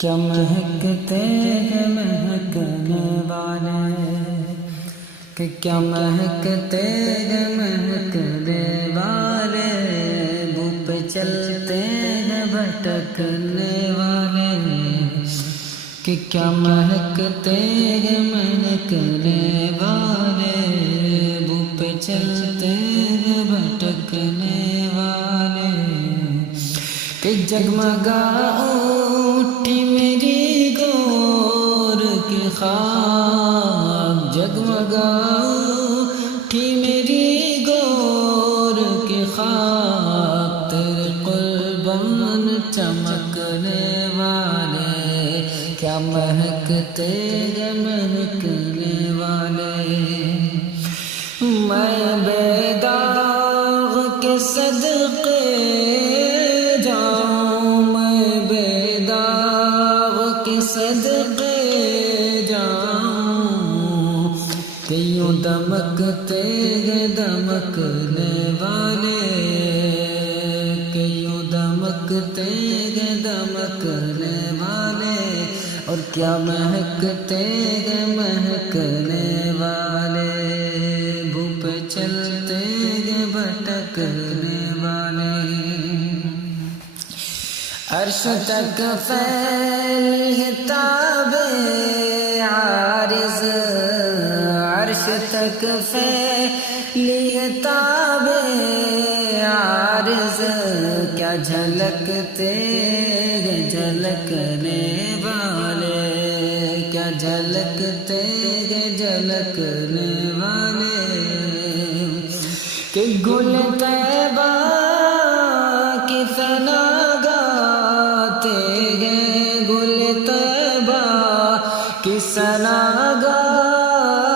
کیا مہکتے ہیں مہکنے والے، کہ کیا مہکتے ہیں مہکنے والے، بو پہ چلتے ہیں بھٹکنے والے، کہ کیا مہکتے ہیں مہکنے والے، بو پہ چلتے ہیں بھٹکنے والے، کہ جگمگا اٹھی میری گور کی خاک، جگمگا اٹھی میری گور کی خاک، تیرے قربان چمکنے والے، کیا مہکتے ہیں مہکنے والے، میں بے داغ کے صدقے جاؤں، میں بے داغ کے صدقے جاؤں، کہ یوں دمکتے ہیں دمکنے والے، کہ یوں دمکتے ہیں دمکنے والے، اور کیا مہکتے ہیں مہکنے والے، بو پہ چلتے ہیں بھٹکنے والے، عرش تک پھیلی ہے تاب عارض، عرش تک پھیلی ہے تاب عارض، کیا جھلکتے ہیں جھلکنے والے، کیا جھلکتے ہیں جھلکنے والے، کہ گل طیبہ کی ثنا گاتے ہیں، گل طیبہ کی ثنا گاتے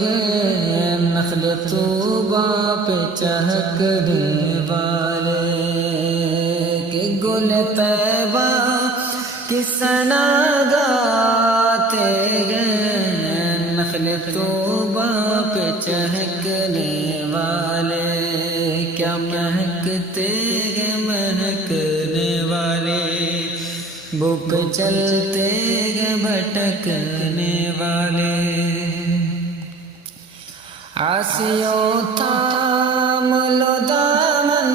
ہیں، نخل طوبہ پہ چہکنے والے، کہ گل طیبہ کی ثنا گاتے ہیں، نخل طوبہ پہ چہکنے والے، کیا مہکتے ہیں مہکنے والے، بو پہ چلتے ہیں بھٹکنے والے، عاصیوں تھام لو دامن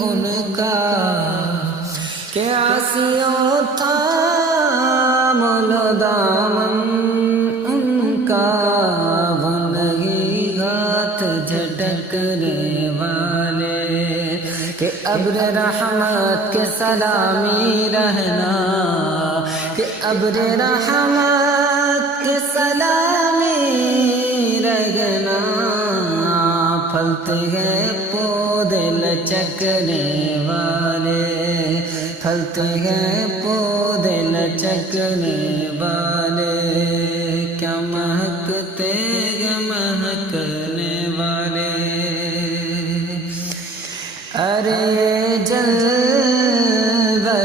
ان کا، کہ عاصیوں تھام لو دامن ان کا، وہ نہیں ہاتھ جھٹکنے والے، کہ ابر رحمت کے سلامی رہنا، کہ ابر رحمت کے سلامی رہنا، پھلتے ہیں پودے لچکنے والے، پھلتے ہیں پودے لچکنے والے، کیا مہکتے ہیں مہکنے والے، ارے جلوہ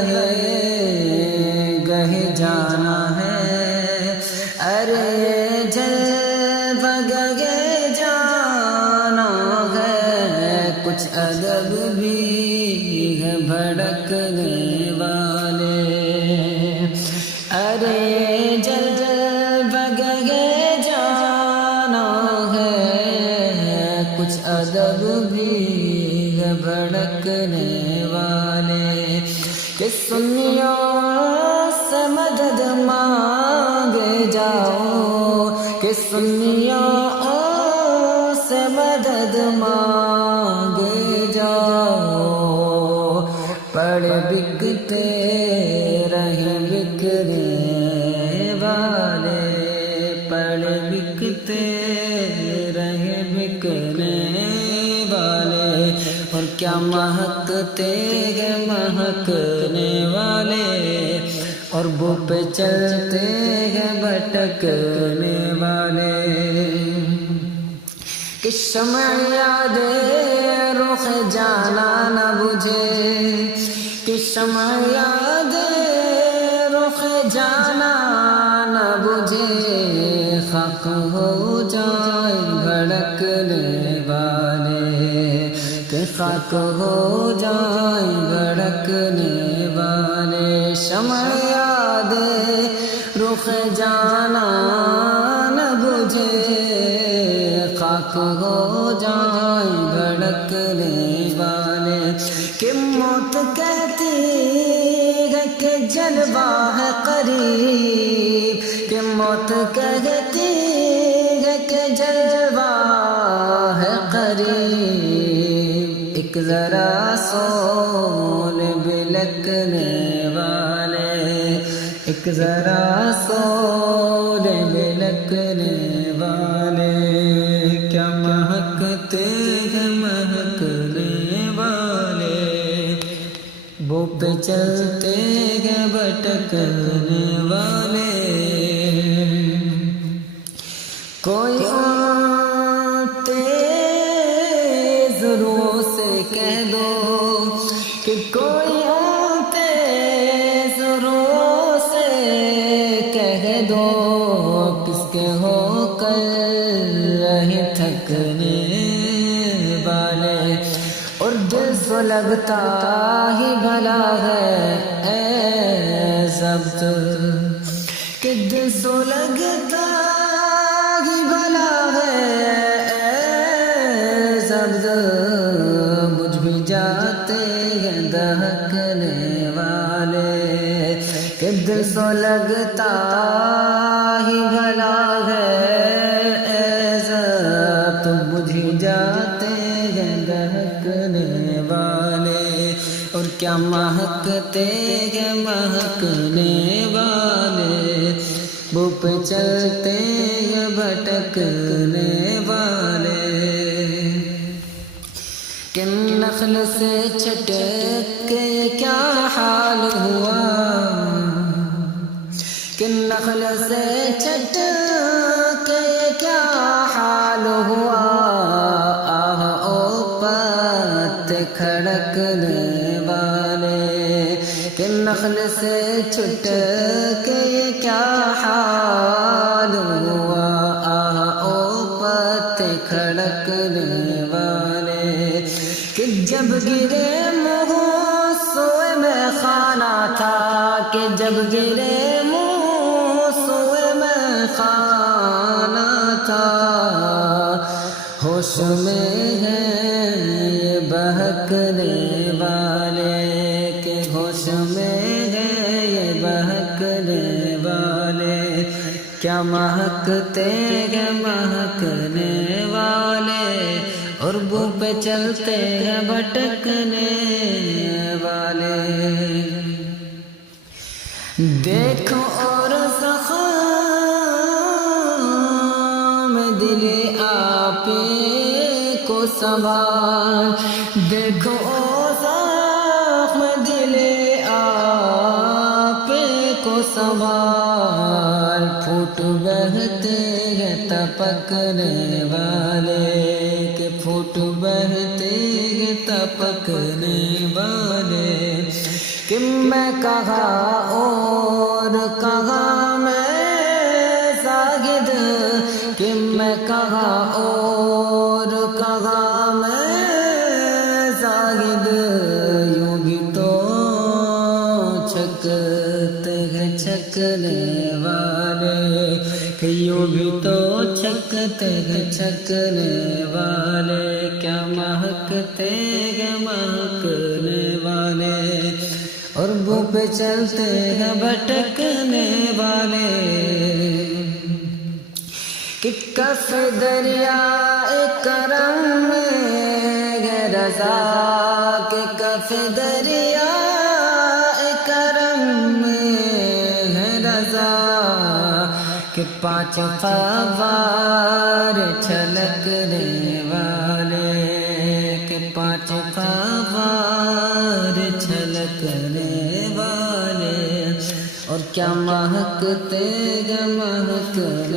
گہ جانا ہے، ارے جلوہ گہ جانا ہے، کچھ ادب بھی ہے بھڑکنے والے، ارے جلوہ گہ جانا ہے، کچھ ادب بھی بھڑکنے والے، کہ سنیوں سے مدد مانگے جاؤ، کہ سنیوں سے مدد مانگے جاؤ، پڑھ بکتے رہے بکنے والے، پڑھ بکتے رہے بکنے والے، اور کیا مہکتے ہیں مہکنے والے، اور بو پہ چلتے ہیں بھٹکنے والے، کہ شمع یاد رخ جانا نہ بجھے، کہ شمع یاد رخ جانا نہ بجھے، خاک ہو جائے بھڑکنے والے، کہ خاک ہو جائیں بھڑکنے والے، والے شمع یاد رخ جانا نہ بجھے خاک ہو جائیں بھڑکنے والے کہ موت کہتی ہے کہ جلوہ ہے قریب کہ موت کہتی ہے کہ جلوہ ہے قریب ایک ذرا سول بلکنے والے ایک ذرا سول بلکنے والے کیا مہکتے ہیں مہکنے والے وہ پہ چلتے ہیں بھٹکنے والے کوئی تیز روح سے کہہ دو کہ کوئی تیز روح سے کہہ دو کس کے ہو کر رہے تھکنے والے اور دل سو لگتا ہی بھلا ہے اے ضبط کہ دل سو لگتا ہی بھلا ہے اے ضبط بجھ بھی جاتے ہیں دہکنے والے کہ دل سو لگتا ہی بھلا ہے اے ضبط بجھ جاتے ہیں دہکنے والے اور کیا مہکتے ہیں مہکنے والے وہ پہ چلتے ہیں بھٹکنے والے کہ نخل سے چھٹک کے کیا حال ہوا کہ نخل سے چھٹک کے کیا حال ہوا آہ او پتے کھڑکنے والے کہ نخل سے چھٹک کے کیا حال ہوا آہ او پتے کھڑکنے والے کہ جب گرے منہ سوئے میں خانہ تھا کہ جب گرے منہ سوئے میں خانہ تھا ہوش میں ہے یہ بہکنے والے کہ ہوش میں ہے یہ بہکنے والے کیا مہکتے ہیں مہکنے والے اور بو پہ چلتے ہیں بھٹکنے والے دیکھو اور زخم دل آپ کو سنبھال دیکھو اور زخم دل آپ کو سنبھال پھوٹ بہتے ہیں تپکنے والے کہ پھوٹ بہتے ہیں تپکنے والے کہ میں کہاں اور کہاں میں زاہد کہ میں کہاں اور کہاں میں زاہد یوں بھی تو چھکتے ہیں چھکنے والے کہ یوں بھی تو چھکتے ہیں چھکنے والے کیا مہکتے ہیں مہکنے والے اور وہ پہ چلتے ہیں بھٹکنے والے کہ کف دریا کرم میں ہے رضا کہ کف دریا کرم میں ہے رضا کہ پانچ فوار چھلکنے والے کہ پانچ فوار چھلکنے والے اور کیا مہکتے ہیں مہکنے